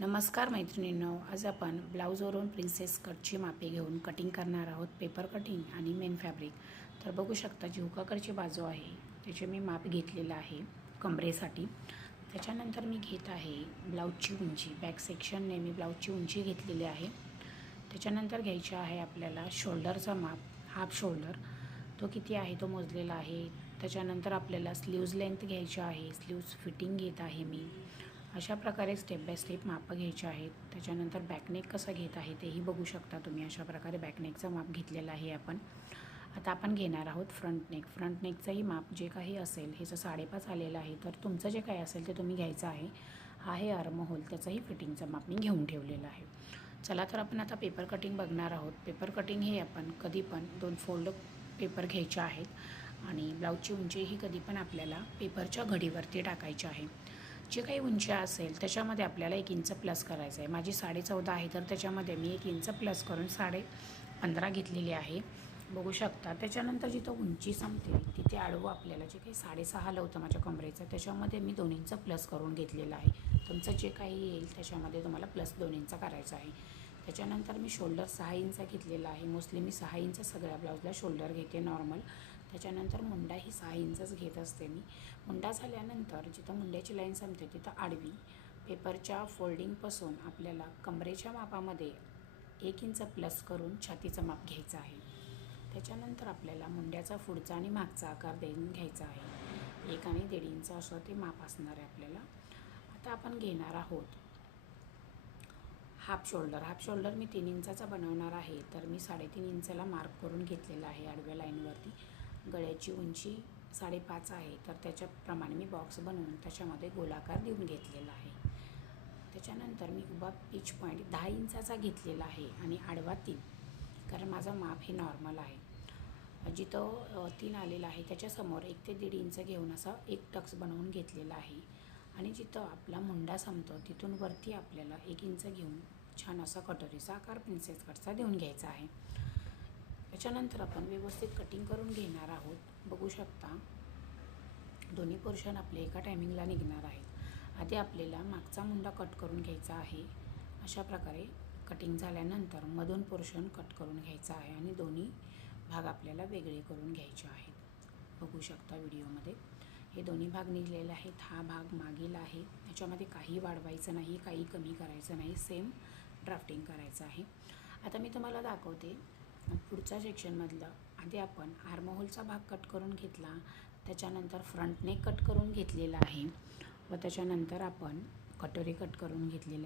नमस्कार मैत्रिणींनो, आज आपण ब्लाऊजवरून प्रिन्सेस कटची मापे घेऊन कटिंग करणार आहोत. पेपर कटिंग आणि मेन फॅब्रिक. तर बघू शकता जी हुकाकडची बाजू आहे त्याचे मी माप घेतलेलं आहे कमरेसाठी. त्याच्यानंतर मी घेत आहे ब्लाऊजची उंची. बॅक सेक्शनने मी ब्लाऊजची उंची घेतलेली आहे. त्याच्यानंतर घ्यायचा आहे आपल्याला शोल्डरचा माप, हाफ शोल्डर तो किती आहे तो मोजलेला आहे. त्याच्यानंतर आपल्याला स्लीव्ज लेंथ घ्यायची आहे, स्लीव्ज फिटिंग घेत आहे मी. अशा प्रकारे स्टेप बाय स्टेप मापं घ्यायचे आहेत. त्याच्यानंतर बॅकनेक कसं घेत आहे तेही बघू शकता तुम्ही. अशा प्रकारे बॅकनेकचं माप घेतलेलं आहे आपण. आता आपण घेणार आहोत फ्रंट नेक. फ्रंट नेकचंही माप जे काही असेल, हे जर 5.5 आलेलं आहे तर तुमचं जे काही असेल ते तुम्ही घ्यायचं आहे. हा आहे आर्म होल, त्याचंही फिटिंगचं माप मी घेऊन ठेवलेलं आहे. चला तर आपण आता पेपर कटिंग बघणार आहोत. पेपर कटिंग हे आपण कधी पण 2 फोल्ड पेपर घ्यायचे आहेत आणि ब्लाऊजची उंची ही कधी पण आपल्याला पेपरच्या घडीवरती टाकायची आहे. जे काही उंची असेल त्याच्यामध्ये आपल्याला 1 इंच प्लस करायचं आहे. माझी 14.5 आहे तर त्याच्यामध्ये मी 1 इंच प्लस करून 15.5 घेतलेली आहे, बघू शकता. त्याच्यानंतर जिथं उंची संपते तिथे आडवं आपल्याला जे काही 6.5 आलं होतं माझ्या कमरेचं, त्याच्यामध्ये मी 2 इंच प्लस करून घेतलेलं आहे. तुमचं जे काही येईल त्याच्यामध्ये तुम्हाला प्लस 2 इंच करायचं आहे. त्याच्यानंतर मी शोल्डर 6 इंच घेतलेला आहे. मोस्टली मी 6 इंच सगळ्या ब्लाऊजला शोल्डर घेते नॉर्मल. त्याच्यानंतर मुंडाही 6 इंचच घेत असते मी. मुंडा झाल्यानंतर जिथं मुंड्याची लाईन संपते तिथं आडवी पेपरच्या फोल्डिंगपासून आपल्याला कमरेच्या मापामध्ये 1 इंच प्लस करून छातीचं माप घ्यायचं आहे. त्याच्यानंतर आपल्याला मुंड्याचा पुढचा आणि मागचा आकार देऊन घ्यायचा आहे. 1 आणि 1.5 इंच असं ते माप असणार आहे आपल्याला. आता आपण घेणार आहोत हाफ शोल्डर. हाफ शोल्डर मी 3 इंचाचा बनवणार आहे, तर मी 3.5 इंचाला मार्क करून घेतलेला आहे आडव्या लाईनवरती. गळ्याची उंची 5.5 आहे, तर त्याच्याप्रमाणे मी बॉक्स बनवून त्याच्यामध्ये गोलाकार देऊन घेतलेला आहे. त्याच्यानंतर मी उभा पिच पॉईंट 10 इंचाचा घेतलेला आहे आणि आडवा 3, कारण माझं माप हे नॉर्मल आहे. जिथं 3 आलेलं आहे त्याच्यासमोर 1 ते 1.5 इंच घेऊन असा एक टक्स बनवून घेतलेला आहे. आणि जिथं आपला मुंडा संपतो तिथून वरती आपल्याला 1 इंच घेऊन छान असा कटोरीचा आकार प्रिन्सेस कटचा देऊन घ्यायचा आहे. त्याच्यानंतर आपण व्यवस्थित कटिंग करून घेणार आहोत. बघू शकता दोन्ही पोर्शन आपले एका टायमिंगला निघणार आहेत. आधी आपल्याला मागचा मुंडा कट करून घ्यायचा आहे. अशा प्रकारे कटिंग झाल्यानंतर मधून पोर्शन कट करून घ्यायचा आहे आणि दोन्ही भाग आपल्याला वेगळे करून घ्यायचे आहेत. बघू शकता व्हिडिओमध्ये हे दोन्ही भाग निघलेले आहेत. हा भाग मागील आहे, याच्यामध्ये काही वाढवायचं नाही, काही कमी करायचं नाही, सेम ड्राफ्टिंग करायचं आहे. आता मी तुम्हाला दाखवते पुढच्या सेक्शनमधलं. आधी आपण आर्महोलचा भाग कट करून घेतला, त्याच्यानंतर फ्रंट नेक कट करून घेतलेला आहे व त्याच्यानंतर आपण कटोरी कट करून घेतलेलं